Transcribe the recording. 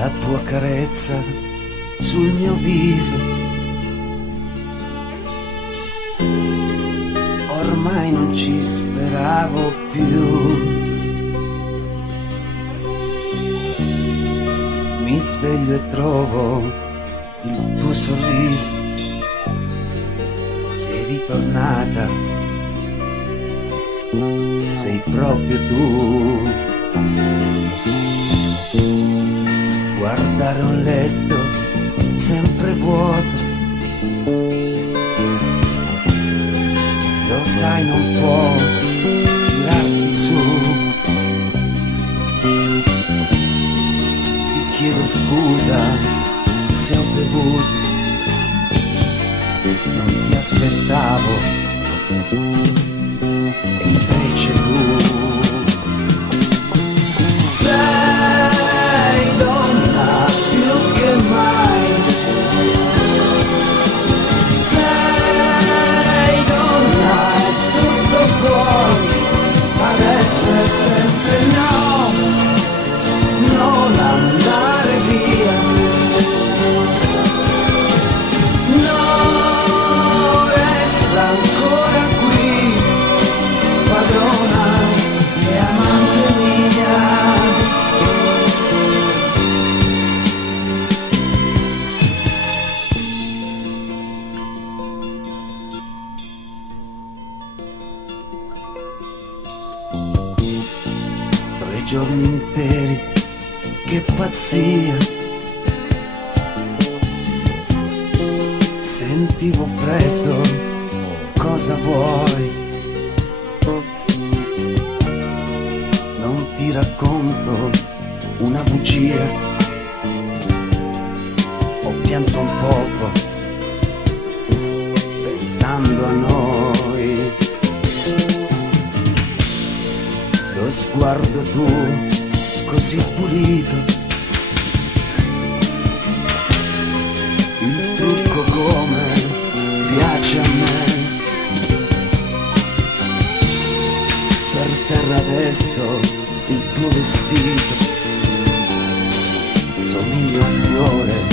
la tua carezza sul mio viso. Ormai non ci speravo più. Mi sveglio e trovo il tuo sorriso. Sei ritornata, sei proprio tu. Guardare un letto sempre vuoto, lo sai non può tirarti su. Ti chiedo scusa se ho bevuto, non ti aspettavo e invece tu sei donna più che mai. Sei donna e tutto puoi, adesso è sempre no, non andare via. No, resta ancora qui, padrona e amante mia. Tre giorni interi, che pazzia. Sentivo freddo, cosa vuoi? Non ti racconto una bugia. Ho pianto un poco pensando a noi. Lo sguardo tuo così pulito, il trucco come piace a me. Per terra adesso il tuo vestito somiglia a un fiore